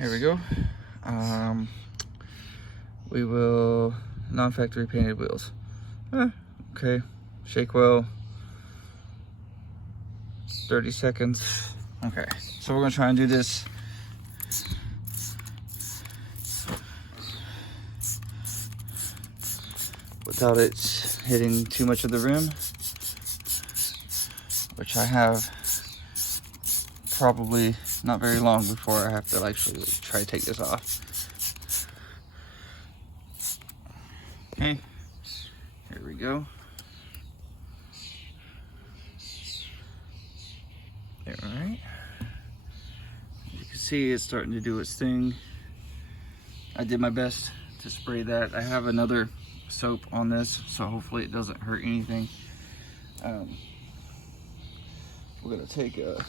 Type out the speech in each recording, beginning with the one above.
Here we go. We will non-factory painted wheels. Okay, shake well. 30 seconds. Okay, so we're gonna try and do this without it hitting too much of the rim, which I have probably not very long before I have to actually try to take this off. Okay, here we go. All right. You can see it's starting to do its thing. I did my best to spray that. I have another soap on this, so hopefully it doesn't hurt anything. We're gonna take our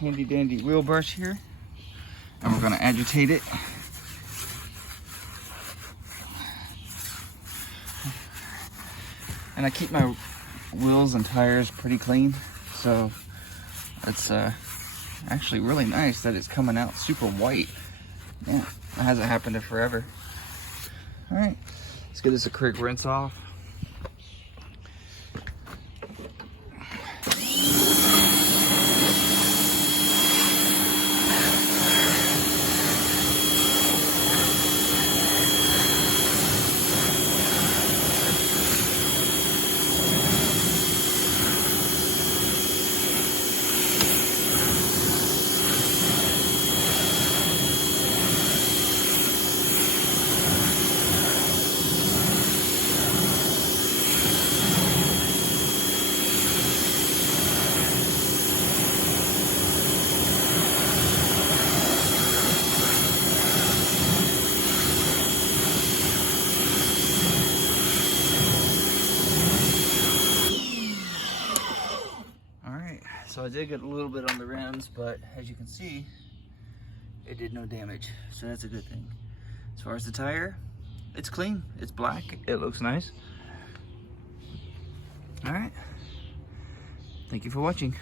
handy dandy wheel brush here, and we're gonna agitate it. And I keep my wheels and tires pretty clean, so it's actually really nice that it's coming out super white. Yeah, that hasn't happened in forever. All right, let's give this a quick rinse off. So I did get a little bit on the rims, but as you can see, it did no damage. So that's a good thing. As far as the tire, it's clean, it's black, it looks nice. All right, thank you for watching.